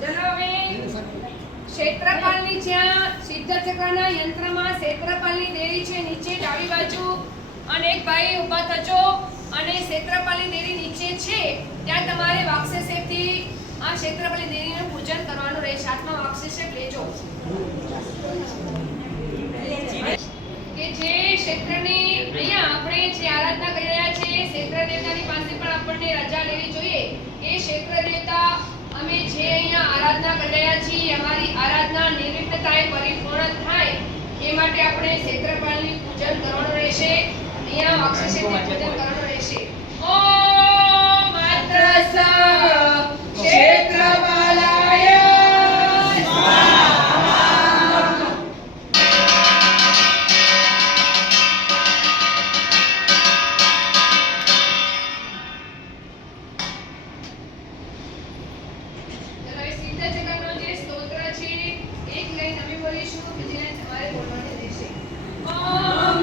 ચલો હવે ક્ષેત્રપાલની જ્યાં સિદ્ધચક્રના યંત્રમાં ક્ષેત્રપાલની દેરી છે નીચે ડાબી બાજુ અને એક ભાઈ ઊભા થજો અને ક્ષેત્રપાલની દેરી નીચે છે ત્યાં તમારે વાક્ષેપથી આ ક્ષેત્રપાલની દેરીનું પૂજન કરવાનું રહેશે. હાથમાં વાક્ષેપ લેજો કે જે ક્ષેત્રની અહીંયા આપણે જે આરાધના કરી રહ્યા છીએ ક્ષેત્ર દેવતાની પાસે પણ આપણને રજા લેવી જોઈએ. એ ક્ષેત્ર દેવતા અમે જે અહીંયા આરાધના કરી રહ્યા છીએ અમારી આરાધના નિર્વિઘ્નતાએ પરિપૂર્ણ થાય એ માટે આપણે ક્ષેત્રપાલની પૂજન કરવાનું રહેશે. અહીંયા વાક્ષેપથી પૂજન કરવાનું રહેશે. ઓમ માત્રસ ક્ષેત્રપાલાય Om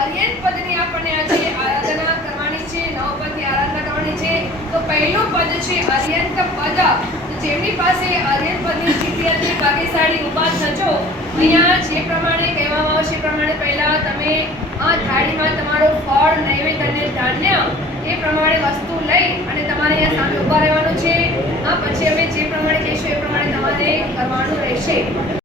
આર્યન પદની આપણને આજે આરાધના કરવાની છે, નવપદની આરાધના કરવાની છે. તો પહેલું પદ છે આર્યંત પદ. જેમની પાસે આર્યન પદની ચીઠી હતી ભાગ્યશાળી ઉભા થજો. અહીંયા જે પ્રમાણે કહેવામાં આવશે એ પ્રમાણે પહેલા તમે આ થાળીમાં તમારું ફળ, નૈવેદ્ય અને ધાન્ય એ પ્રમાણે વસ્તુ લઈ અને તમારે અહીંયા સામે ઊભા રહેવાનું છે. પછી અમે જે પ્રમાણે કહીશું એ પ્રમાણે તમારે કરવાનું રહેશે.